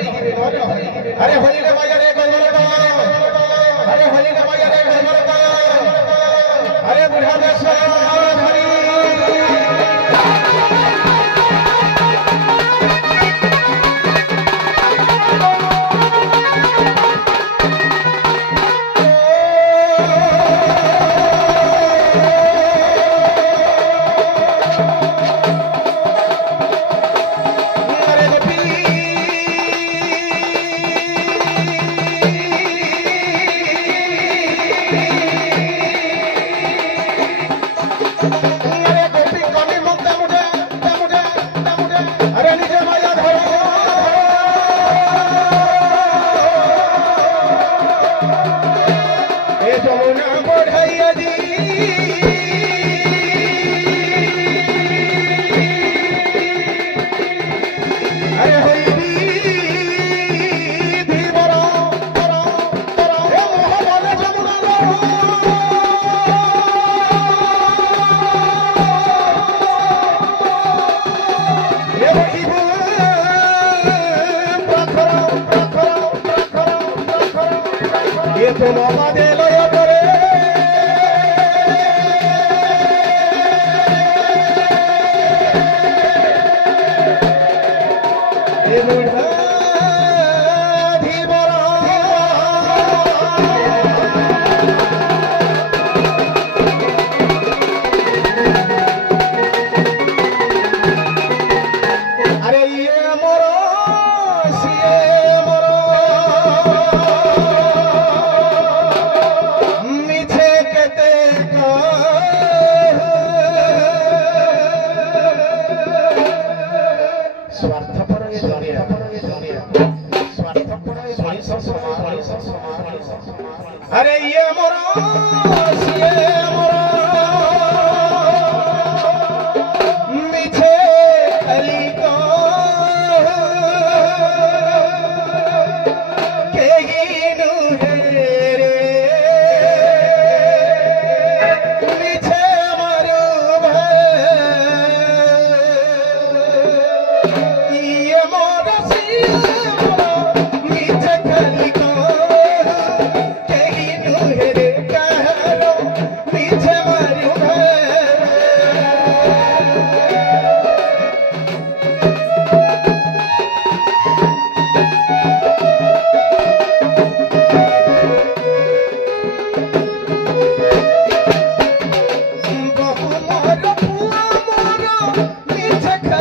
अरे होली रे माया रे गलमर का अरे होली रे माया रे गलमर का अरे बुढ़ा बेसरा हरी अरे ये मोरा मीठे अली को केगिनु रे मीठे मारू ये मोरा मीठे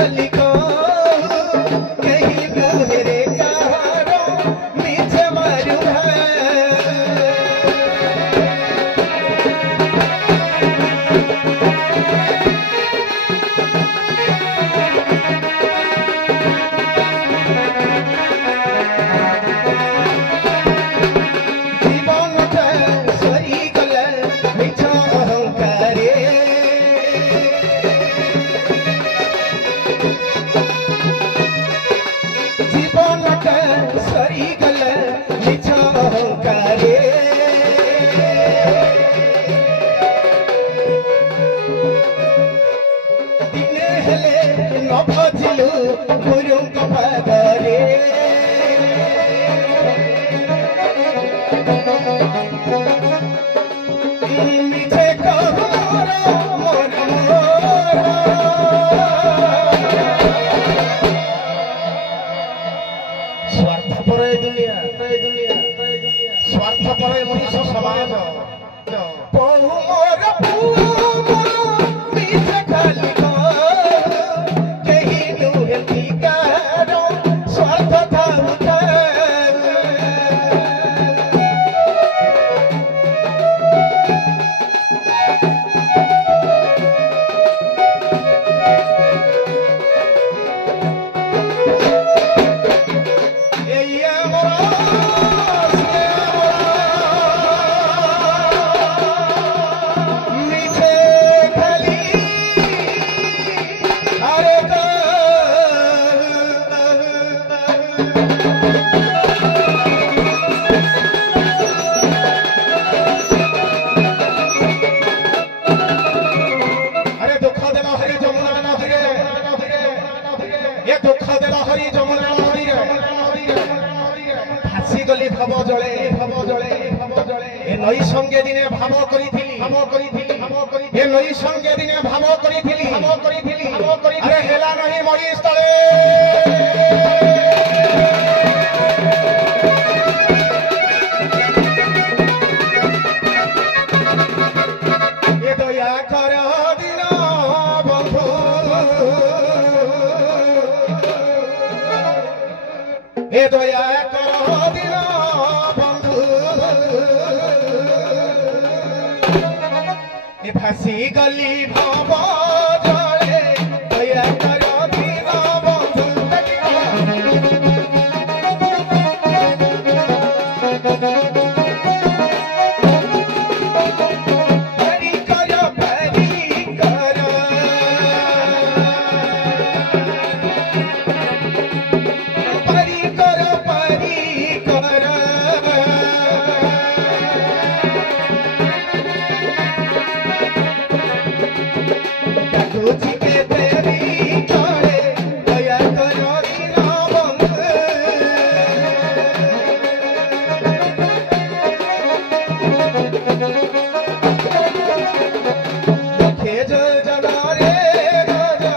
अली को स्वार्थपर मनीष समाज নই সঙ্গে দিনে ভাব করিছিলি এ নই সঙ্গে দিনে ভাব করিছিলি আরে হেলা নহি মই স্থলে এ দয়া কর দিন বন্ধু এ দয়া কর দিন বন্ধু এ ফাঁসি গলি ভাব জলে দয়া কর দিন বন্ধু হরি কর পরি কর তুঝকে তেরি করে দয়া কর দিন বন্ধু দেখে যোজনা রে রাজা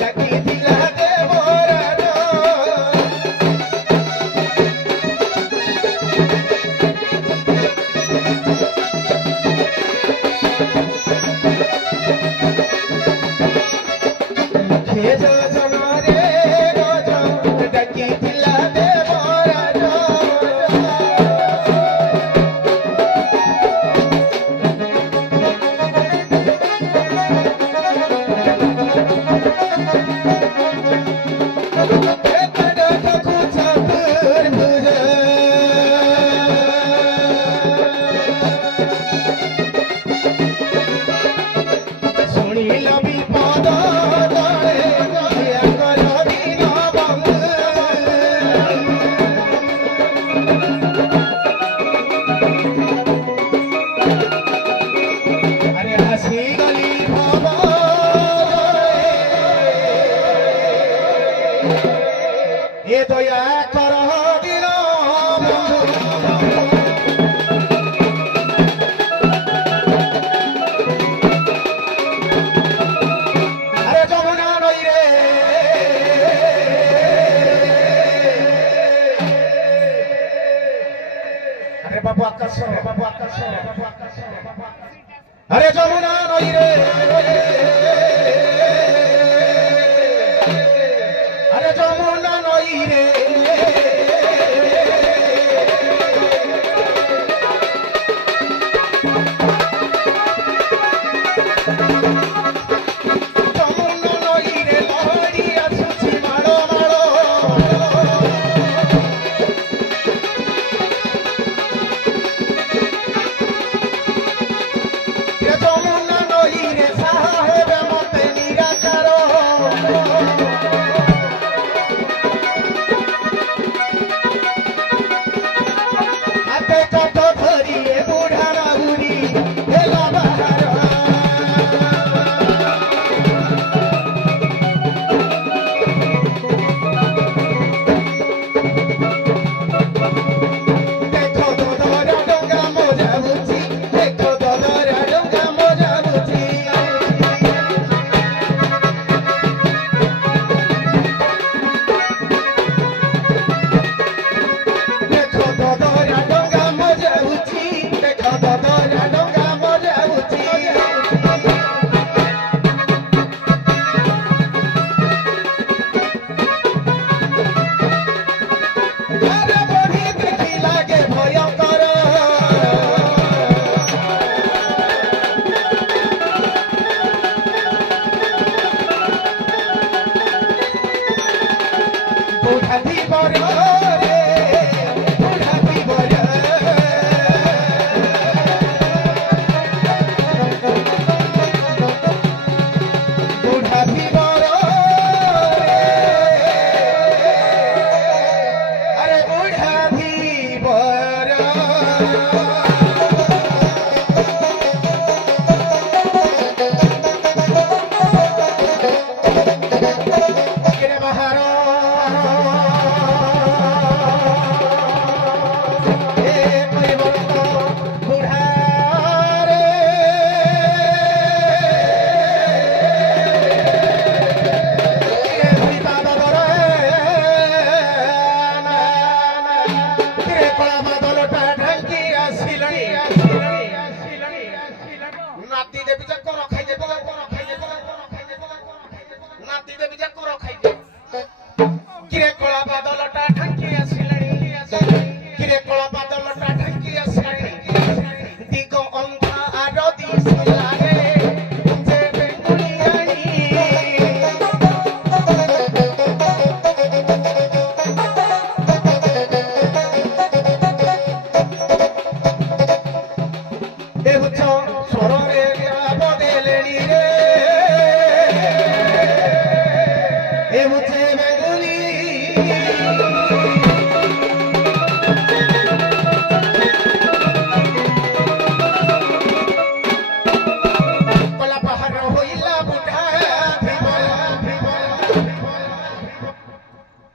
ডাকি দিলা দেবরাজ দেখে যোজনা রে রাজা ডাকি দিলা দেবরাজ শুনিল বিপদ তলে দয়া কর দিন বন্ধু আরে হাসি গলি ভাব এ দয়া কর দিন বন্ধু আরে যমুনা নই রে আরে বাবু আকাশ আরে যমুনা নই রে আরে যমুনা নই রে যমুনা নই রে লহরি আসুছি মাড়ো মাড়ো এ যমুনা নই রে সাহেব মতে নিরাকার नाती देवी जा को रखाई दे नाती देवी जा को रखाई दे किरे कोला बादलटा ढंकी आसिलाणी किरे कोला बादलटा ढंकी आसिलाणी दिगो अंधा आरो दिसिला रे जे बेंगुलियाणी देहुचो स्वरे बदेलेणी रे एहुचे बेंगुली कोला पहाड़ होइला बुढ़ा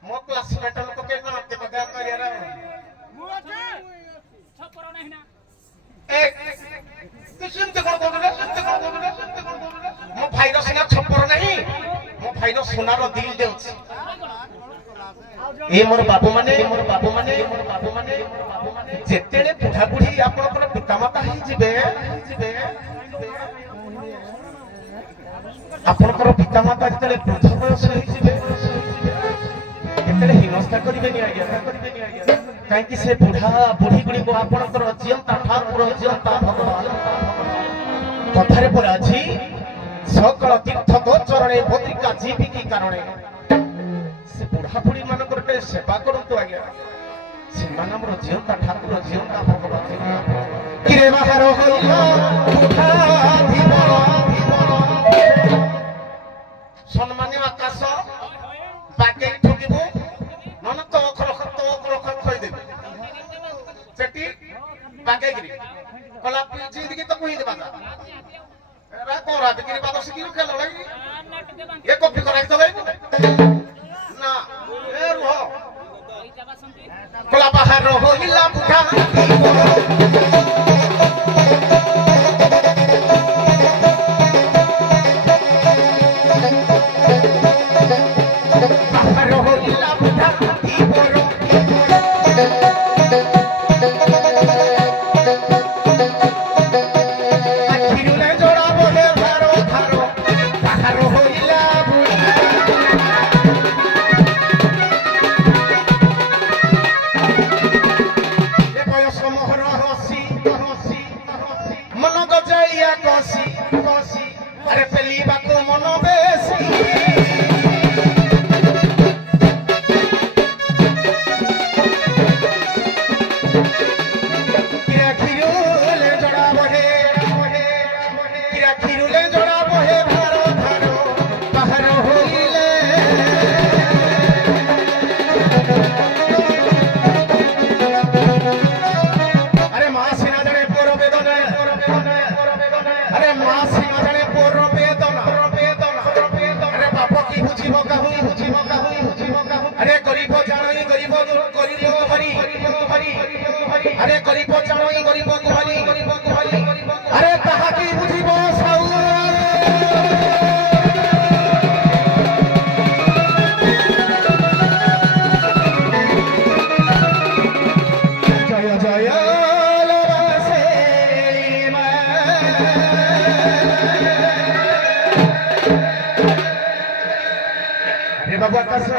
मो क्लासमेट लोग के नाम ते बता करिया रे छपर नहीं ना एक तू सुनते कोन मो भाई रो सिना छपर नहीं मो भाई रो सोनार दिल देउछ ए मोर बाबू माने जेतेले बुढ़ा बुढ़ी आपण कोन पितामाता ही जिबे आपनकर पितामाता जेतेले वृद्ध बयस ही जिबे केतेले हिनस्ता करिबे नि आज्ञा काई कि से बुढ़ा बुढ़ी गुडी को आपनकर जियंता ठाकुर जियंता भगवान कथारे पर अछि सकल तीर्थ गोचरणे भद्रिका जीविकी कारणे से बुढ़ा बुढ़ी मानकर टे सेवा करंतु आज्ञा से मानमर जियंता ठाकुर जियंता भगवान किरे बाहर होइला बुढ़ा धीबल सम्मान्य आकाश बाके ठुकिबो नन तो अखर खई देबे सेटी बाके गिरी कला जिंदगी तो कोई देबा रा कोरा बिक्री बात सिकी खेल लगी ये कॉपी कराई तो गई ना ए रुह कला बाहर होइला बुढ़ा अरे पहली बात को मनो बेसी किरा खिरुले जड़ा बहे किरा खिरुले जड़ा बहे धारो धारो बाहर होइले अरे मां सिना जने पोर बेदने अरे मां सिना जने पोर अरे गरीब जानी गरीब हरी अरे गरीब जानी गरीब हरी अरे कहा की बुझिब साउ जय जय अरे बाबू आकाश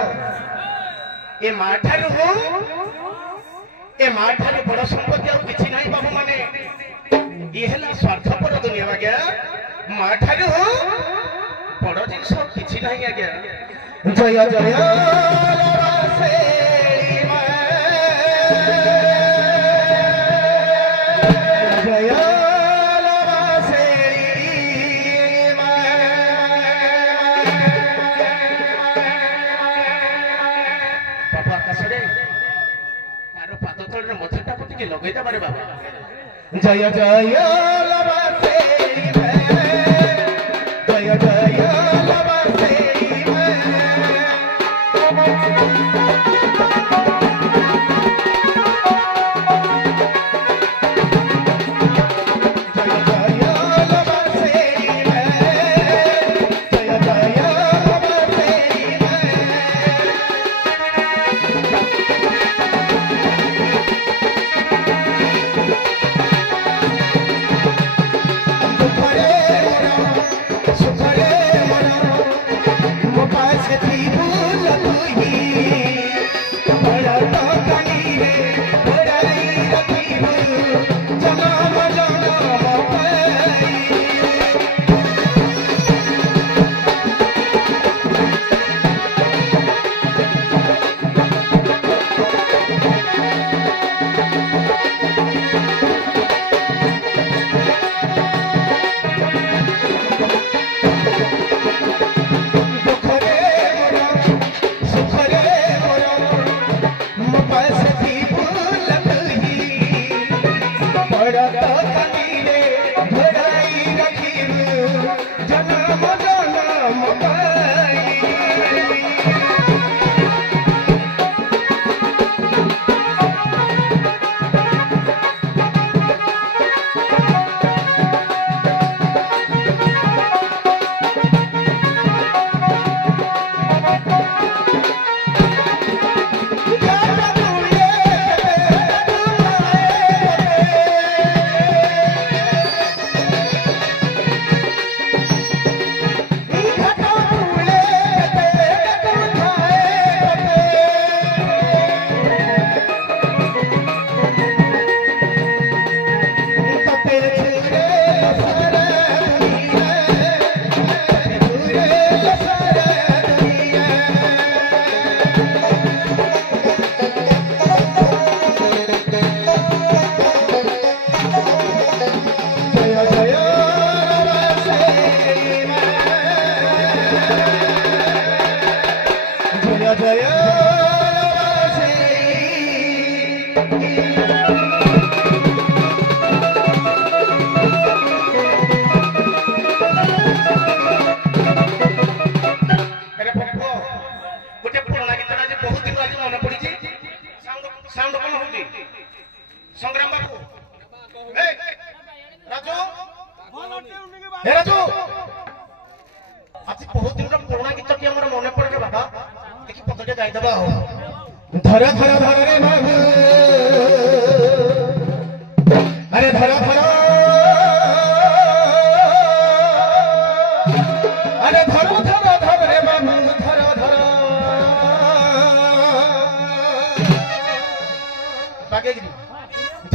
ए माठारू बड़ संपत्ति और किछि नहीं बाबू माने ये हला स्वार्थपर दुनिया आज्ञा माठारू बड़ जिनिस किछि नहीं आज्ञा जय जय जय लगेता बारे बाबा जय जय लबासे जय जय लबासे जनम जनम पाई धर धर धर रे बाबू अरे धर धर अरे धर धर धर रे बाबू धर धर बागेगिरी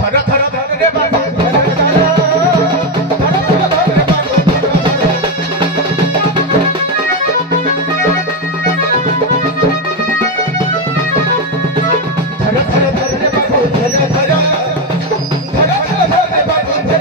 धर धर धर रे बाबू धर धर धर धर धर रे बाबू धर धर धर धर धर रे बाबू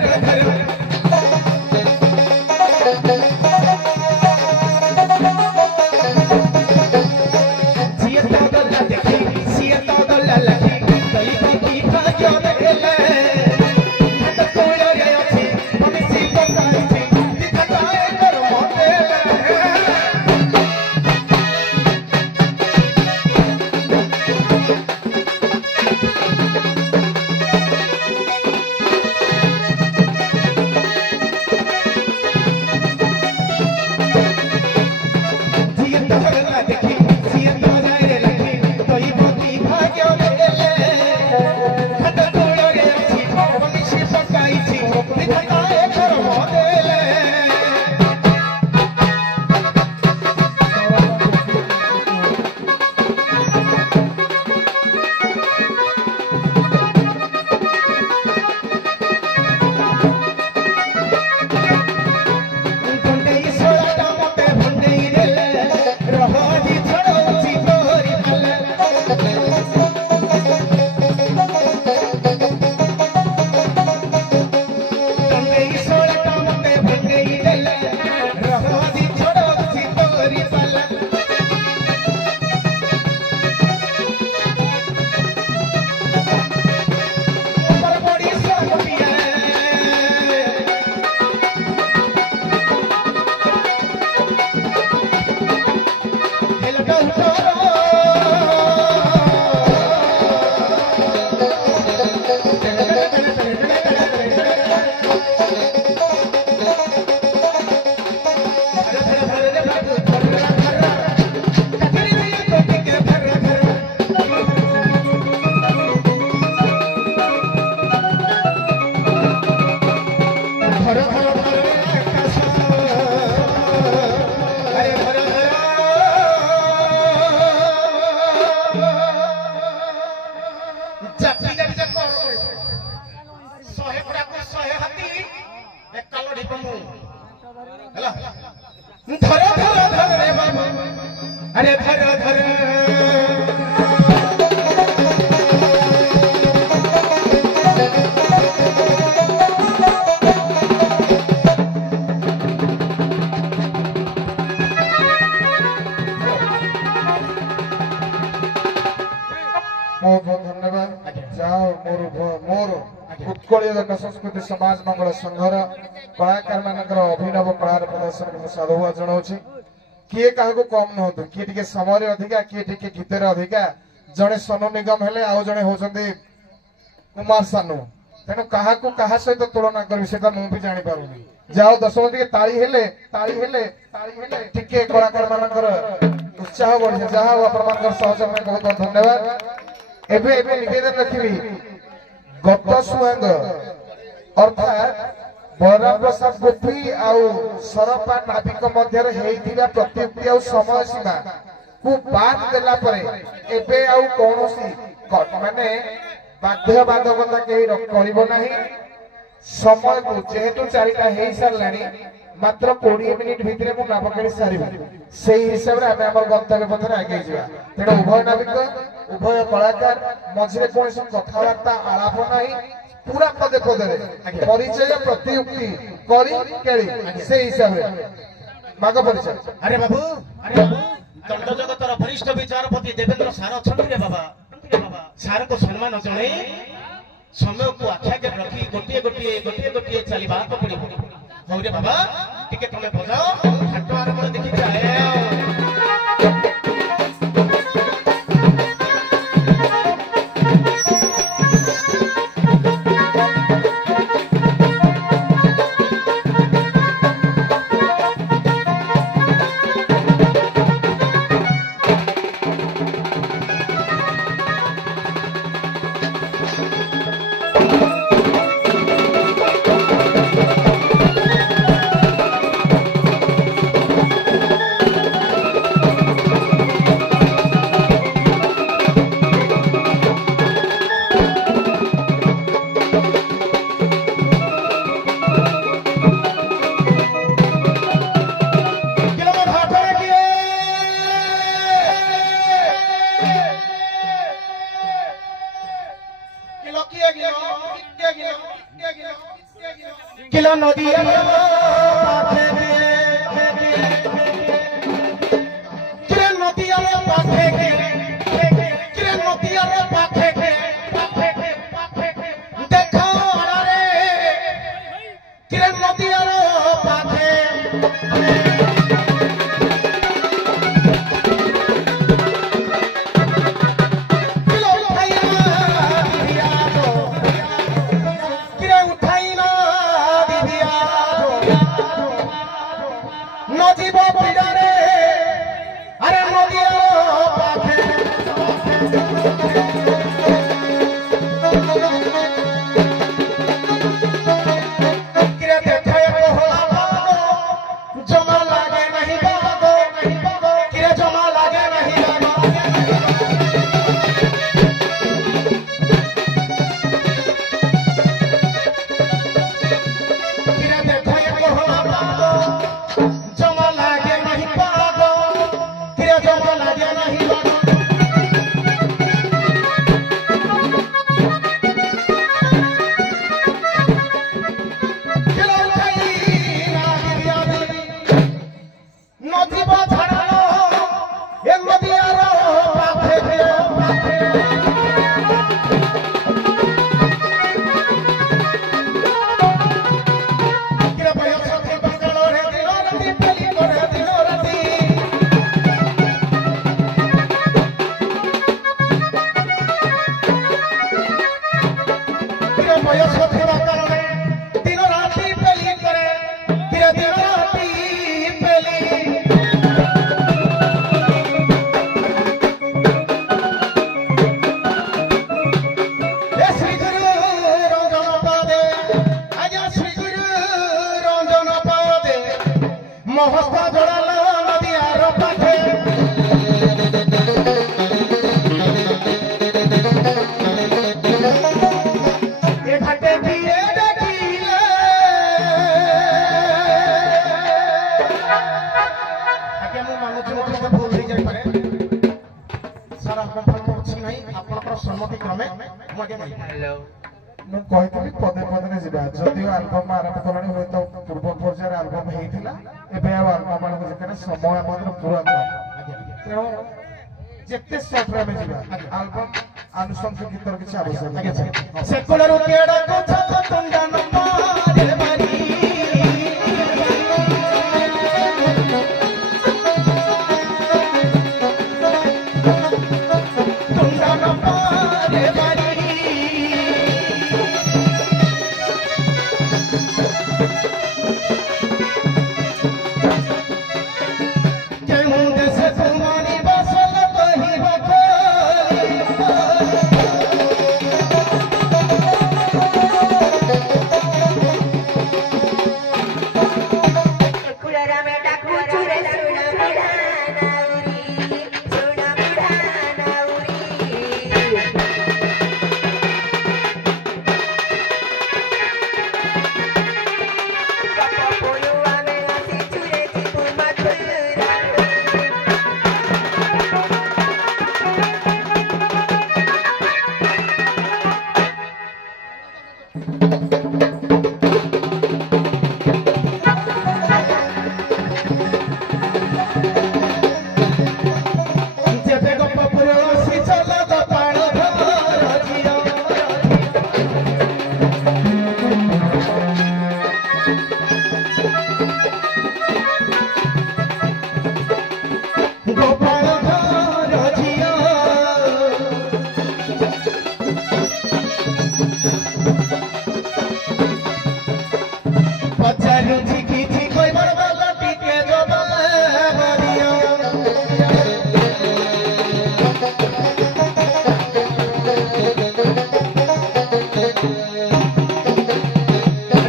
पड़िबो मु ହେଲା ଧର ଧର ଧର ରେ ବାବୁ ଆରେ ଧର ଧର धन्यवाद जाओ मोर उत्कलीय जन संस्कृति समाज मंगल संघर कलाकार मानकर अभिनव कलार प्रदर्शन को साधुवाद जनाऊँ किए क्या कम नुहतु किए टे समय अधिका किए टे गीतर अधिका जड़े सोनू निगम हेले आउ जड़े होती कुमार सानू तेणु क्या सहित तुलना करी से मुझे जापारूनी जाओ दर्शक टे ताली हेले टिके कलाकार मानकर उत्साह बढ़ी जहाँ आप सहयोग में बहुत बहुत धन्यवाद एबे एबे निवेदन रखी गत सुहांग अर्थात बलराम प्रसाद गोपी आउ सरपा नाविक मध्य प्रतियुक्ति आउ समय सीमा को बाद देला परे एबे आउ कौनसी माने बाध्य बाधकता कहीं करिबो नाही समय को जेहेतु 4टा हे सारलानी मात्र 20 मिनिट भितरे मु नामकरी सारिबो सेही हिसाब रे हमें हमर गंतव्य पथरे आगे जिवा तेणु उभय नाविक उभय कलाकार मझे कौन कथबार्ता आलाप नहीं पूरा पदे पदे परिचय प्रतियुक्ति से हिसाब से माग परिचय अरे बाबू दंड जगतर वरिष्ठ विचारपति देवेंद्र सार अच्छा रे बाबा सार को सम्मान जणे समय को आख्या के रखी गोटे गोटे गोटे गोटे चलवा तो पड़ी हो रे बाबा टिके तमे बजाओ हाथ आरंभ देखि जाए किलो नदिया पाखे किरे नदिया पाखे किरे नदिया पाखे देखो रे किरे नदिया पाखे जमा लागे नहीं हेलो ମୁଁ କହିଥିଲି ପଦେ ପଦରେ ଯିବା ଯଦିଓ ଆଲବମ୍ ଆରମ୍ଭ କଲାଣି ହୁଏତ ପୂର୍ବ ପର୍ଯ୍ୟାୟରେ ଆଲବମ୍ ହେଇଥିଲା ଏବେ ଆଉ ଆଲବମ୍ ମାନଙ୍କୁ ଯେତେବେଳେ ସମୟ ମଧ୍ୟ ପୁରା ତେଣୁ ଯେତେ ସଫ୍ଟରେ ଆମେ ଯିବା ଆଲବମ୍ ଆନୁଷଙ୍ଗିକ ଗୀତର କିଛି ଆବଶ୍ୟକ ନାହିଁ ସେକୁଲରୁ କେଡା କଥା ତୁଣ୍ଡା ନପାରେ ମାରି ତୁଣ୍ଡା ନପାରେ ମାରି କେଉଁ ଦେଶ ତୁମରି ବସଲ କହିବ ଯେବେ ଗୋପପୁର ଆସି ଚଲ ଗୋପାଳ ଘର ଝିଅ ଗୋପାଳ ଘର ଝିଅ ପଚାରୁଛି କିଛି କହିବାର ବାଲା ଟିକେ ଜବାବ ଦିଅ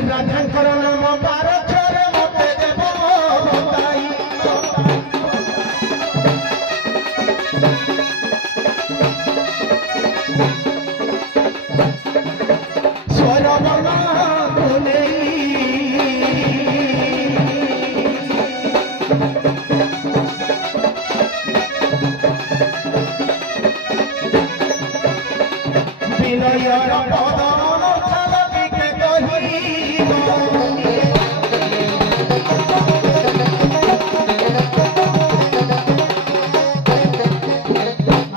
ରାଧାଙ୍କର ନାମ ପାରକ୍ଷର ମତେ ଦେବ ବତାଇ ସ୍ୱରବର୍ଣ୍ଣକୁ ବିନୟର ପଦନ ଥାଲ ଟିକେ କହିବ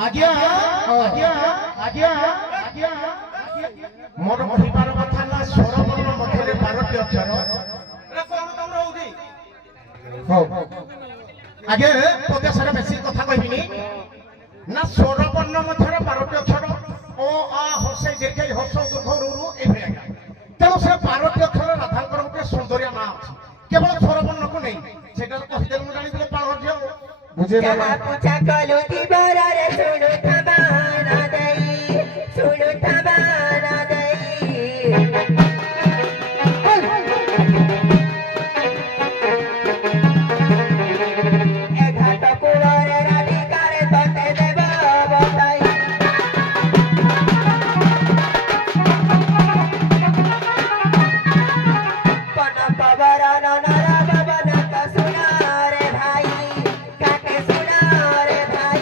ଆଜ୍ଞା ଆଜ୍ଞା ଆଜ୍ଞା ଆଜ୍ଞା ମୋର କହିବାର କଥା ନା ସ୍ୱରବର୍ଣ୍ଣ ମଧ୍ୟରେ 12ଟି ଅକ୍ଷର ହଉ ଆଜ୍ଞା ପ୍ରଦେଶରେ ବେଶୀ କଥା କହିବିନି ନା ସ୍ୱରବର୍ଣ୍ଣ ମଧ୍ୟରେ 12ଟି ଅକ୍ଷର ଓ ଆ ହର୍ଷେଇ ଦୀର୍ଘେଇ ହର୍ଷ ଦୁଃଖ ରୁରୁ ଏଇଭଳି ଆଜ୍ଞା ତେଣୁ ସେ 12ଟି ଅକ୍ଷର ରାଧାଙ୍କର ଗୋଟେ ସୌନ୍ଦର୍ଯ୍ୟ ନାଁ ଅଛି କେବଳ ସ୍ୱରବର୍ଣ୍ଣକୁ ନେଇ ସେଇଟା କହିଦେଲେ ମୁଁ ଜାଣିଥିଲି ପାଳ ଝିଅ ବୁଝେଇଦେବା ପୂଜା କଲୁ ଦିବରରେ ଶୁଣୁ ଥବାନ ଦେଇ ଶୁଣୁ ଥବାନ ଦେଇ ଏ ଘାଟ କୂଳରେ ରାଧିକାରେ ତତେ ଦେବ ବତାଇ କନକ ବରଣ ନର ଭବନକ ଶୁଣରେ ଭାଇ କାକେ ଶୁଣରେ ଭାଇ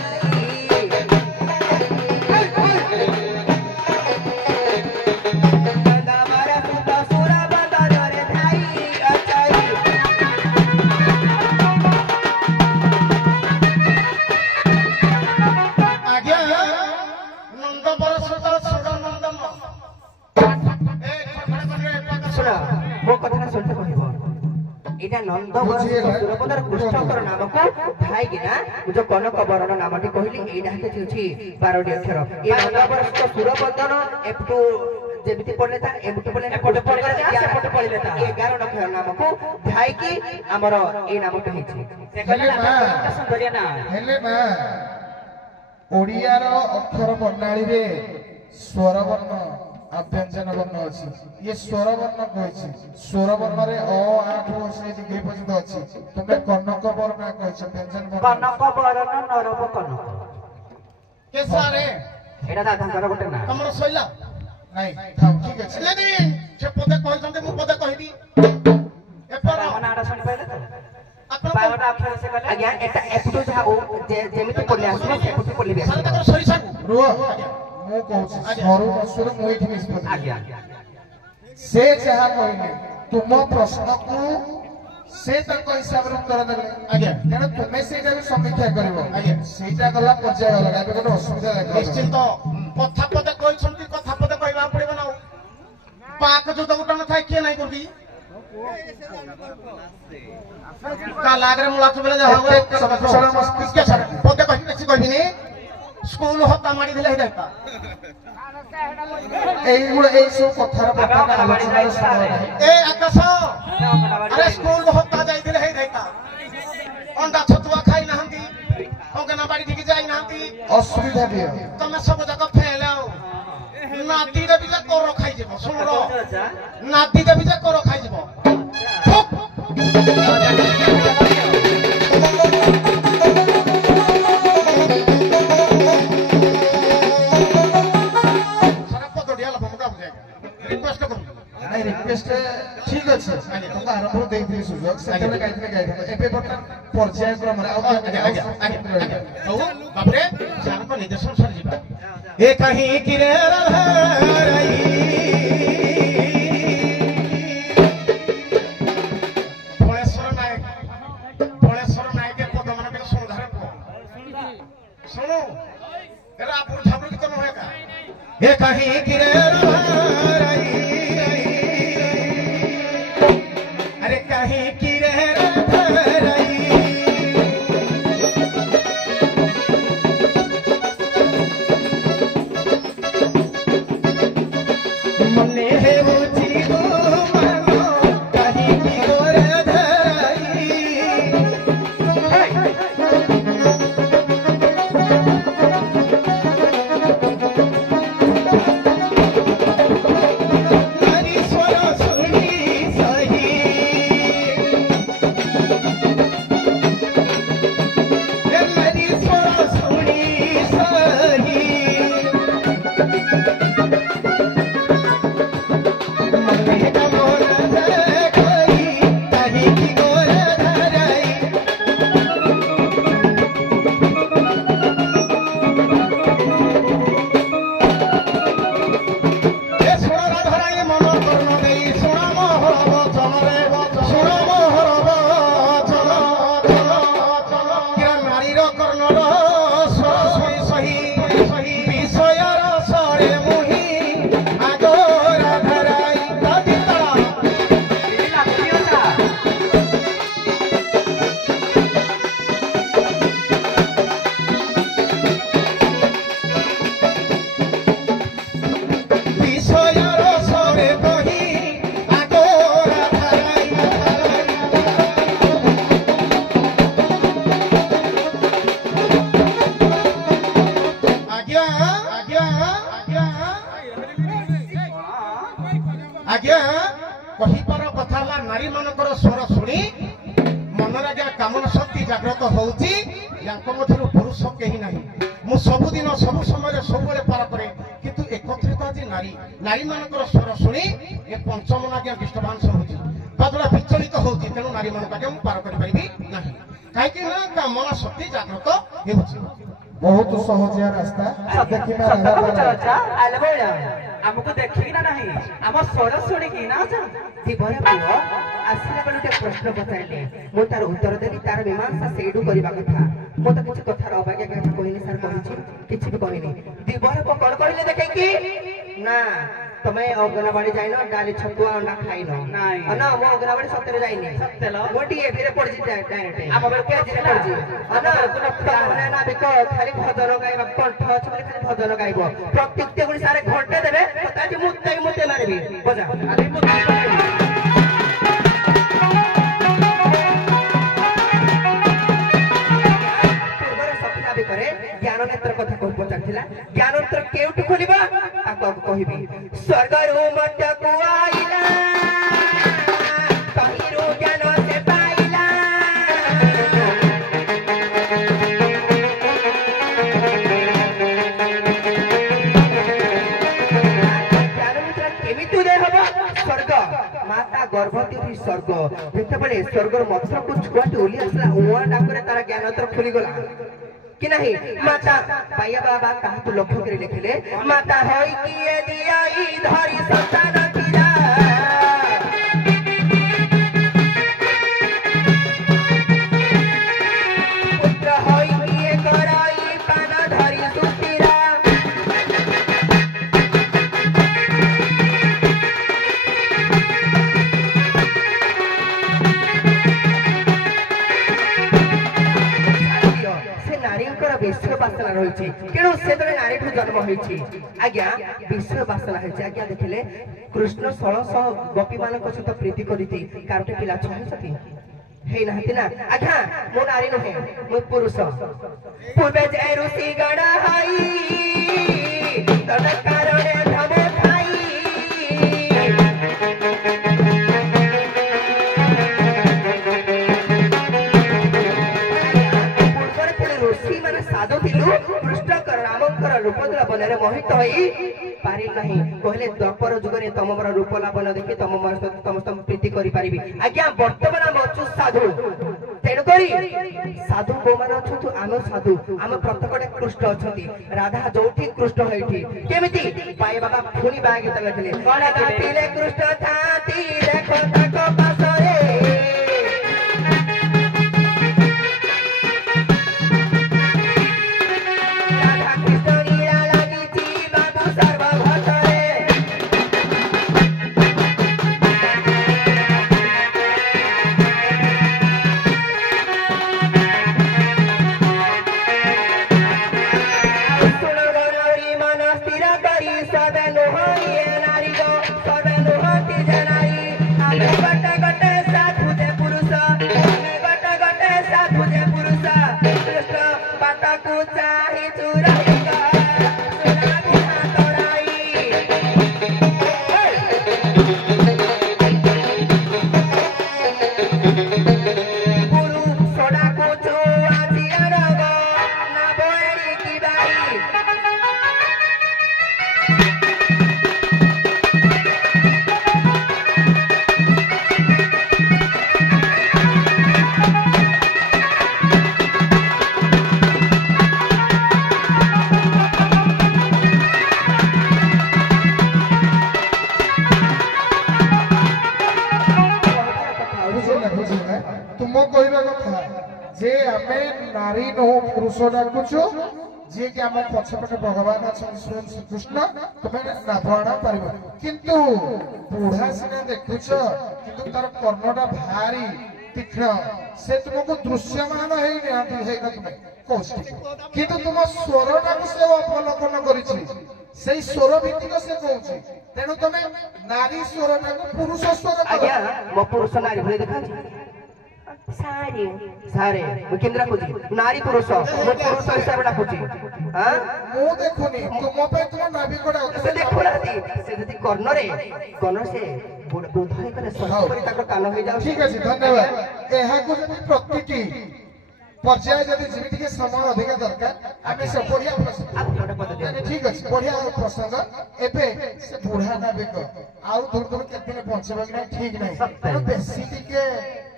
ନନ୍ଦବର ସୁତ ସୁର ବଦନରେ ଧାଇ ଅଚଇ ଆଜ୍ଞା ନନ୍ଦବର ସୁତ ସୁର ନନ୍ଦନ ଶୁଣ ମୋ କଥାଟା ଶୁଣିତେ କହିବ ଏଇଟା ନନ୍ଦବର ସୁରପଦର କୃଷ୍ଣଙ୍କର ନାମକୁ ଥାଇକିନା ମୁଁ ଯୋଉ କନକ ବରଣ ନାମଟି କହିଲି ଏଇଟା ହେଉଛି 12ଟି ଅକ୍ଷର ଏ ନନ୍ଦବର ସୁରପଦନ ଏପଟୁ ଯେମିତି ପଡିଲେ ତା ଏମିତି ପଡିଲେ ଏପଟେ ପଡିଲେ ସେପଟେ ପଡିଲେ ତା 11 ଅକ୍ଷର ନାମକୁ ଥାଇକି ଆମର ଏଇ ନାମଟି ହେଇଛି ହେଲେ ମା ଓଡ଼ିଆର ଅକ୍ଷର ବର୍ଣ୍ଣାଳୀରେ ସ୍ୱରବର୍ଣ୍ଣ ଆଭ୍ୟଞ୍ଜନ ବର୍ଣ୍ଣ ଅଛି ଇଏ ସ୍ୱରବର୍ଣ୍ଣ କହିଛି ସ୍ୱରବର୍ଣ୍ଣରେ ଅ ଆ ଠୁ ସେ ଦିଗେ ପର୍ଯ୍ୟନ୍ତ ଅଛି ତୁମେ କନକ ବର୍ଣ୍ଣ କହିଛ ବ୍ୟଞ୍ଜନ ବର୍ଣ୍ଣ କନକ ବରଣ ନରବ କନକ କେସାରେ ଏଇଟା ଦାଦାଙ୍କର ଗୋଟେ ନାଁ ତମର ଶଇଲା ନାଇଁ ଥାଉ ଠିକ ଅଛି ଲେନି ସେ ପଦେ କହିଛନ୍ତି ମୁଁ ପଦେ କହିବି ଏପର ଆମ ନାଁଟା ଶୁଣି ପାଇଲେ ତ ଆପଣ 12ଟା ଅକ୍ଷର ସେ କହିଲେ ଆଜ୍ଞା ଏଟା ଏପଟୁ ଯାହା ଯେମିତି ପଡିଲେ ଆସିବ ସେପଟୁ ପଡିଲେ ସାରା ତାଙ୍କର ସରିଷାକୁ ରୁହ ମୁଁ କହୁଛି ଆଜ୍ଞା। ସରୁ ନସରୁ ମୁଁ ଏଠି ନିଷ୍ପତ୍ତି ଆଜ୍ଞା ସେ ଯାହା କହିଲେ ତୁମ ପ୍ରଶ୍ନକୁ ସେ ତାଙ୍କ ହିସାବରେ ଉତ୍ତର ଦେଲେ ଆଜ୍ଞା। ତେଣୁ ତୁମେ ସେଇଟାକୁ ସମୀକ୍ଷା କରିବ ଆଜ୍ଞା। ସେଇଟା ଗଲା ପର୍ଯ୍ୟାୟ ଅଲଗା ଏବେ ଗୋଟେ ଅସୁବିଧା ଦେଖା ନିଶ୍ଚିନ୍ତ କଥା ପଦେ କହିଛନ୍ତି କଥା ପଦେ କହିବାକୁ ପଡିବ ନା ପାକ ଯୋଉ ଗୋଟେ ନଥାଏ କିଏ ନାହିଁ କରୁଛି କାଲ ଆଗରେ ମୂଳା ଚୁବେଲେ ଯାହା ହୁଏ ପଦେ କହି କିଛି କହିବିନି ସ୍କୁଲ ହତା ମାରିଥିଲେ ହେଇଯାଇତା এইগুলো এই সব কথার বর্তমান আলোচনার সময় নাই ଏ ଆକାଶ ଆରେ ସ୍କୁଲ ହତା ଯାଇଥିଲେ ହେଇଯାଇତା ଅଣ୍ଡା ଛତୁଆ ଖାଇ ନାହାନ୍ତି ଅଙ୍ଗନବାଡି ଠିକି ଯାଇନାହାନ୍ତି অসুবিধা দিয়ে ତମେ ସବୁ ଯାକ ଫେଲ ଆଉ ନାତିରେ ବି ଯେ କର ଖାଇଯିବ ଶୁଣ ନାତିରେ ବି ଯେ କର ଖାଇଯିବ ନାଇଁ ରିକ୍ୱେଷ୍ଟ ଠିକ ଅଛି ତାଙ୍କୁ ଆରମ୍ଭରୁ ଦେଇଥିଲି ସୁଯୋଗ ସେତେବେଳେ ଗାଇଥିଲେ ଗାଇଥିଲେ ଏବେ ବର୍ତ୍ତମାନ ପର୍ଯ୍ୟାୟକ୍ରମରେ ଆଉ ବାବୁରେ ଯାହାଙ୍କ ନିର୍ଦ୍ଦେଶନ ସରି ଯିବା ଏ କାହିଁକି ରେ ଭଳେଶ୍ୱର ନାୟକ ପଦମାନ ଟିକେ ଶୁଣଧାରେ ପୁଅ ଶୁଣୁ ଏରା ଆପଣ ଝାବରୁ ଗୀତ ନୁହେଁ କା ଏ କାହିଁକି ରେ अरे कहीं की रह रही मने है वो जीव मनो कहीं की गोर धराई नारी स्वर सुनी सही मेरी स्वर सुनी सही मने का मोर धराई कहीं की गोर धराई ए सुण धराई मन कर्ण देई सुण मोहर वचन रे सुण मोहर वचन किरा नारीर कर्णर स्वर ସହି ବିଷୟର ସରେ ମୁହିଁ ଆଗରା ଧରାଇ ଦାଦି ତଳା ବିଷୟର ସରେ କହି ଆଗରା ଧରାଇ ଆଜ୍ଞା ଆଜ୍ଞା ଆଜ୍ଞା ଆଜ୍ଞା କହିବାର କଥା ହେଲା ନାରୀ ମାନଙ୍କର ସ୍ୱର ଶୁଣି ମନରେ ଆଜ୍ଞା କାମନା ଶକ୍ତି ଜାଗ୍ରତ ହଉଛି ୟାଙ୍କ ମଧ୍ୟରୁ ପୁରୁଷ କେହି ନାହିଁ ମୁଁ ସବୁଦିନ ସବୁ ସମୟରେ ସବୁବେଳେ ପାର କରେ କିନ୍ତୁ ଏକତ୍ରିତ ଆଜି ନାରୀ ମାନଙ୍କର ସ୍ୱର ଶୁଣି ଏ ପଞ୍ଚମନ ଆଜ୍ଞା ଡିଷ୍ଟର୍ବାନ୍ସ ହଉଛି ବା ଯୋଉଟା ବିଚଳିତ ହଉଛି ତେଣୁ ନାରୀ ମାନଙ୍କୁ ଆଜ୍ଞା ମୁଁ ପାର କରିପାରିବି ନାହିଁ କାହିଁକି ନା କାମନା ଶକ୍ତି ଜାଗ୍ରତ ହେଉଛି ବହୁତ ସହଜିଆ ରାସ୍ତା ଦେଖିବା ଆମକୁ ଦେଖିକି ନା ନାହିଁ ଆମ ସ୍ୱର ଶୁଣିକି ନା ଜୀବନ ପୁଅ ଆସିଲା ବେଳେ ଗୋଟେ ପ୍ରଶ୍ନ ପଚାରିଲେ ମୁଁ ତାର ଉତ୍ତର ଦେଲି ତାର ମୀମାଂସା ସେଇଠୁ କରିବା କଥା ମୁଁ ତ କିଛି କଥାର ଅବାଗିଆ କଥା କହିନି ସାର୍ କହିଛି କିଛି ବି କହିନି ଦିବର କଣ କହିଲେ ଦେଖେଇକି ନା ତମେ ଅଙ୍ଗନବାଡି ଯାଇନ ଡାଲି ଛତୁଆ ଅଣ୍ଡା ଖାଇନ ନା ମୁଁ ଅଙ୍ଗନବାଡି ସତରେ ଯାଇନି ମୁଁ ଟିଭିରେ ପଢିଛି ଡାଇରେକ୍ଟ ଆମ ବେଳେ କେଜିରେ ପଢିଛି ନା ବିକ ଖାଲି ଭଜନ ଗାଇବା କଣ୍ଠ ଅଛି ବୋଲି ଖାଲି ଭଜନ ଗାଇବ ପ୍ରତ୍ୟେକ ଗୁଡି ସାରେ ଘଣ୍ଟେ ଦେବେ ତାକି ମୁତେ ମାରିବି ବଜା ଆଜି ଜ୍ଞାନ ନେତ୍ର କଥା କହି ପଚାରିଥିଲା ଜ୍ଞାନ ନେତ୍ର କେଉଁଠୁ ଖୋଲିବ ତାକୁ କହିବି ସ୍ୱର୍ଗରୁ ମଠକୁ ଆଇଲା ତହିଁରୁ ଜ୍ଞାନ ସେ ପାଇଲା ଜ୍ଞାନ ନେତ୍ର କେମିତି ଉଦୟ ହବ ସ୍ୱର୍ଗ ମାତା ଗର୍ଭବତୀ ସ୍ୱର୍ଗ ଯେତେବେଳେ ସ୍ୱର୍ଗର ମଥୁରାକୁ ଛୁଆଟି ଓଲି ଆସିଲା ଉଆ ଡାକରେ ତାର ଜ୍ଞାନ ନେତ୍ର ଖୋଲିଗଲା कि नहीं माता पाइया बाबा कहा तू लक्ष्य कर लिखले माता होई किए दिया ई धरी संतान किया पुत्र होई किए कराई पान धरी सुतिरा विश्व बासना रही तेणु से नारी जन्म होती आज्ञा विश्व बासना होती आज्ञा देखिले कृष्ण 1600 गोपी मान सहित प्रीति करती कारटे पिला छुटी हे नहाती ना आज्ञा मो नारी नुहे मो पुरुष पूर्वे जय ऋषि गण हई तद कारणे धमे खाई साधु थिलु कृष्ण रामकर रूप लावण्य मोहित होई पारि नहीं कहले द्वापर जुगरे तमर रूप लावण्य देखि तम प्रीति करि पारिबी आज्ञा वर्तमान मचु साधु तेणु करी साधु को मान अछतु आम साधु आम प्रत्येकटे कृष्ण अछंती राधा जोठी कृष्ण होइठी केमिति पाए बाबा फुनी बाग तलखले राधा तिले कृष्ण थाती देखो ताको पासरे डाकुचु जे कि आम पछपटे भगवान अच्छा स्वयं श्री कृष्ण तुम्हें नाभणा पार किंतु बुढ़ा सिना देखुच किंतु तार कर्णटा भारी तीक्ष्ण से तुमको दृश्यमान तुम्हें कौष्टिक किंतु तुम स्वरटा से अवलोकन कर स्वर भित्तिक से कहूँ तेणु तुम नारी स्वरटा पुरुष स्वर आज्ञा मो पुरुष नारी भले देखा सारे सारे मैं केंद्र खोजी नारी पुरुष मैं पुरुष हिसाब रे खोजी हां मु देखुनी तुम पे तुम नाभि कोडा से देखो राती से जति कर्ण से बुधाई करे स्पर्श करी ताको कान होई जाउ ठीक अछि धन्यवाद एहा को जति प्रतिटी पर्याय जति जेमिति के समय अधिक दरकार आमे से बढ़िया प्रश्न आप छोटा पद ठीक अछि बढ़िया प्रसंग एबे से बुढ़ा नाभिक आउ दूर दूर केते ने पहुंचबा कि ठीक नहीं बेसी टिके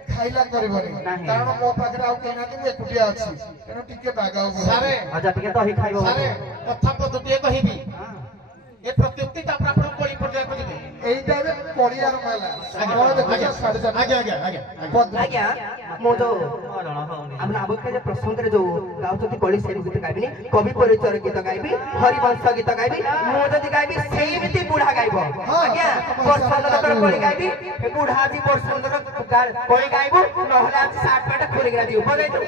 खाइला करबनी कारण मो पाखरे आउ केना कि एकुटिया अछि तेनो टिके बागाउ सारे अच्छा टिके तो ही खाइबो सारे कथा पद्धति कहिबी ए प्रत्युक्ति ता प्राप्त पड़ी पर्याय को देबे एइटा बे पड़ियार माला समय देखो 4:30 आगे मो जो हम आबक के प्रसंग रे जो गाउचती कली से गीत गाइबनी कवि परिचय गीत गाइबी हरिवंश गीत गाइबी मो जदी गाइबी सेमिति बुढ़ा गाइबो आज्ञा प्रसंग तर कली गाइबी बुढ़ा जी प्रसंग तर कली गाइबो नहले आज 60 पेट खोली गिरा दियो बजाइ दो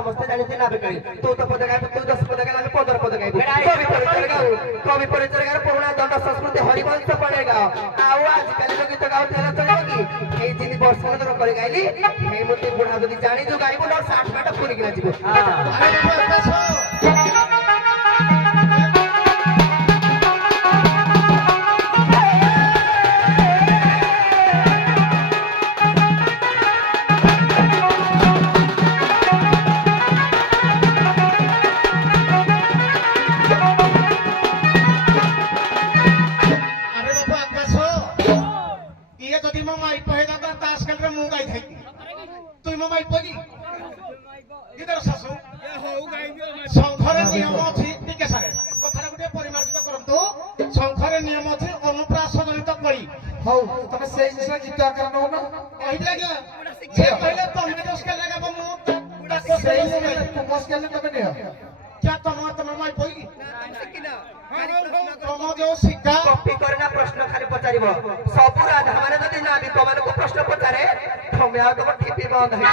ସମସ୍ତେ ଜାଣିଛନ୍ତି ନା ବେକାରୀ ତୁ ତ ପଦ ଗାଇବୁ ତୁ 10 ପଦ ଗାଇଲେ ଆମେ 15 ପଦ ଗାଇବୁ କବି ପରିଚୟ ଗାର ପୁରୁଣା ଦଣ୍ଡ ସଂସ୍କୃତି ହରିବଂଶ ପଡେ ଗାଅ ଆଉ ଆଜିକାଲି ଯୋଉ ଗୀତ ଗାଉଥିଲା ଚଳିବ କି ଏଇ 3 ବର୍ଷ ଧର କରି ଗାଇଲି ଏଇ ମତେ ବୁଢା ଯଦି ଜାଣିଛୁ ଗାଇବୁ ନା 60 ବାଟ ପୁରିକିନା ଯିବୁ ସଂଘରେ ନିୟମ ଅଛି ଟିକେ ସାରେ କଥାଟା ଗୋଟେ ପରିମାର୍ଜିତ କରନ୍ତୁ ସଂଘରେ ନିୟମ ଅଛି ଅନୁପ୍ରାସ ଜନିତ କଳି ହଉ ତମେ ସେଇ ଜିନିଷ ଗୀତ ଆକାର ନଉନ କହିଲେ ଆଜ୍ଞା ସେ କହିଲେ ତମେ ଯୋଉ ସ୍କେଲ ଲଗାବ ମୁଁ ତାକୁ ସେଇ ତୁମ ସ୍କେଲ ତମେ ନିଅ क्या तम माई पई तम जो शिक्षा कॉपी करना प्रश्न खाली पचारिब सब राधा माने जदि नाविक माने को प्रश्न पचारे तमे आ तम टीपी बंद है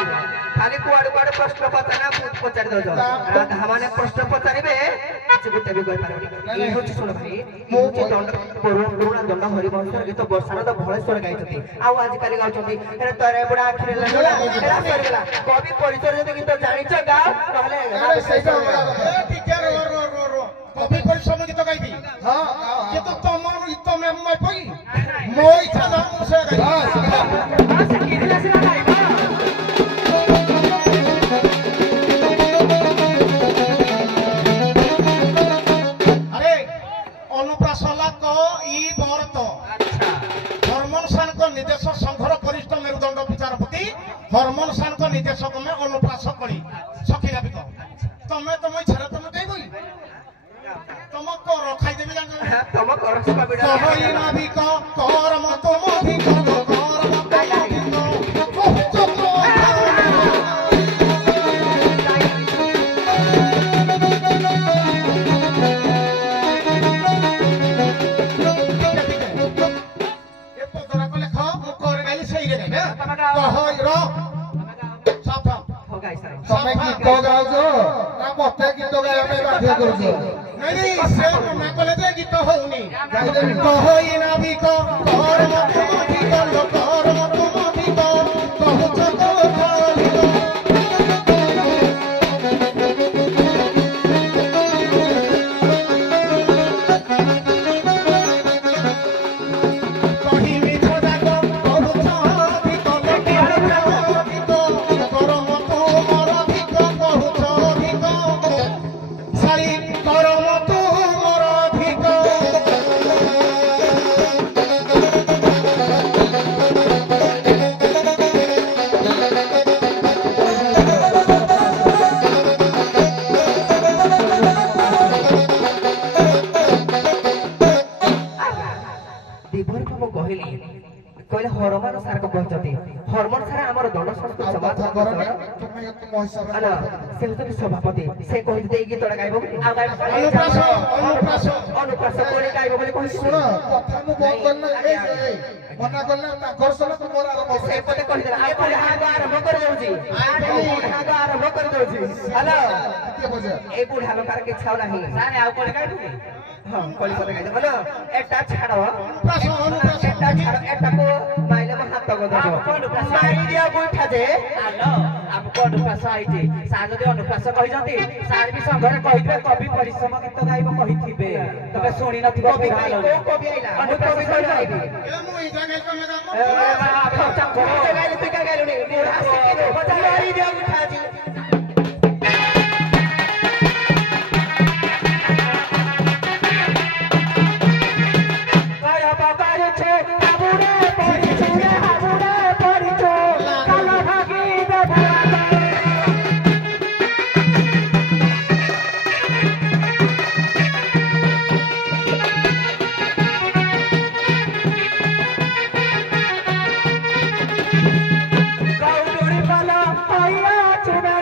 खाली कुआडू कुआडू प्रश्न पचारना भूत पचारि दो राधा माने प्रश्न पचारिबे କିଛି ଗୋଟେ ବି କହି ପାରିବନି ଏ ହଉଛି ଶୁଣ ଭାଇ ମୁଁ ଯେ ଦଣ୍ଡ ପୁରୁଣା ଦଣ୍ଡ ହରିବଂଶର ଗୀତ ବର୍ଷାନନ୍ଦ ଭଳେଶ୍ୱର ଗାଇଛନ୍ତି ଆଉ ଆଜି କାଲି ଗାଉଛନ୍ତି ଏରେ ତରେ ବୁଢା ଆଖିରେ ଲଗା ଏରା ସରିଗଲା କବି ପରିଚୟ ଯଦି ଗୀତ ଜାଣିଛ ଗାଅ ନହେଲେ ସେଇଟା ଟିକେ रो कभी परिश्रम गीत गाइबी हां କିନ୍ତୁ ତମ ତମେ ମାଇ ପଇ ମୋ ଇଚ୍ଛା ନା ମୁଁ ସେ ଗାଇବି ସେ କିରିଲା ସିନା ଗାଇବ अरे अनुप्रासला क ई बरत हरमन सान को निर्देश संघर वरिष्ठ मेरुदंड विचारपति हरमन सान को निर्देशक में अनुप्रास करी सखीला बिक तमे तमे छरा तमे गाइबई तम कर खाई देबी जान तम कर सब बिडा कहई ना भी कर मत मोहि कर ତମେ ଗୀତ ଗାଉଛ ନା ମତେ ଗୀତ ଗାଇବା ପାଇଁ ବାଧ୍ୟ କରୁଛ नहीं से मैं कहले जे गीत होउनी कहई ना भी कर मत मोहि कर मत मोहि कहू छ तो खाली कही मिठो जाको कहू छ भी कर मत मोर भी कहू छ भी साली कर मत मोर भी दिभर को मो कहली कहले हरमन सार को कहजती हरमन सार हमर दंड संस्कृत समाज କଥା କର ନା ତୁମେ ମୋ ହିସାବରେ ଆଲା ସେ ହଉଛନ୍ତି ସଭାପତି ସେ କହିते ଏଇ ଗୀତଟା ଗାଇବ ଆଉ ଅନୁପ୍ରାସ କୋଳି ଗାଇବ ବୋଲି କହିଛି ଶୁଣ କଥା ମୁଁ ବନ୍ଦ କରିନା ମନା କଲେ ତାଙ୍କର ସହ ତୁମର ଆରମ୍ଭ ସେ ପଟେ କହିଦେଲା ଆଉ ବୁଢାଗ ଆରମ୍ଭ କରି ଦଉଛି ବୁଢାଗ ଆରମ୍ଭ କରି ଦଉଛି ହ୍ୟାଲୋ କିଏ ବଜା এই বুঢ়া লোকাৰ কি চাও নাহি সারে আউ কোলি গাইবি হ্যাঁ কোলি কোলি গাইদে বলো এটা ছাড়ো এটা ছাড়ো এটা কো মাইলে মা হাত গদ মাই দিয়া গুঠা দে আলো আমকো অনুপ্রাস আইছে সার যদি অনুপ্রাস কହି জନ୍ତି সার ବି ସଂଘରେ କହିଥିବେ କବି ପରିଶ୍ରମ ଗୀତ ଗାଇବ କହିଥିବେ ତମେ ଶୁଣି ନଥିବ কবি গাই কো কবি আইলা আমি কবি কই গাইবি ମୁଁ ଇଟା ଗାଇ ତମେ ଗାମ কবি গাইলে তুই কা গাইলুনি বুঢ়া শিখি দে বজা মারি দিয়া গুঠা জি Chuna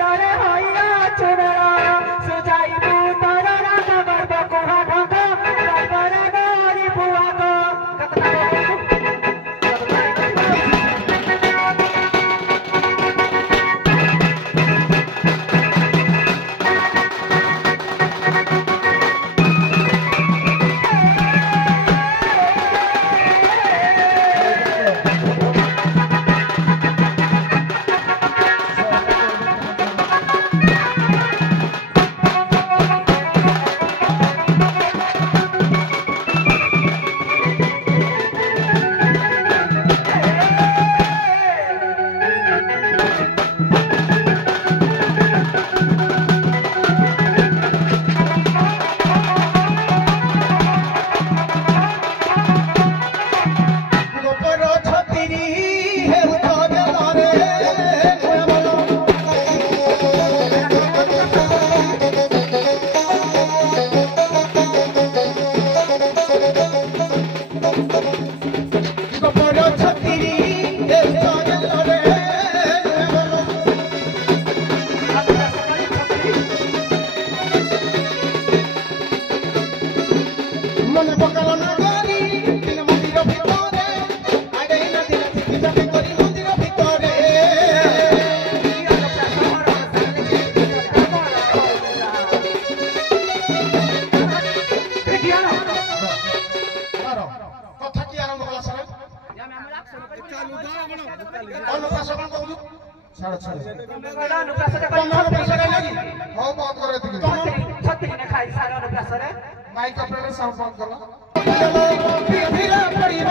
କହିଲା ଅନୁପ୍ରାସରେ ତମର ପଇସା କାଇଁ ଲାଗି ହଉ ବନ୍ଦ କର ଏତିକି ଛତିକି ନା ଖାଇ ସାର ଅନୁପ୍ରାସରେ ମାଇକ୍ ଅପରେଟର ସାଉଣ୍ଡ ବନ୍ଦ କର ପିଠିରେ ପଡ଼ିବ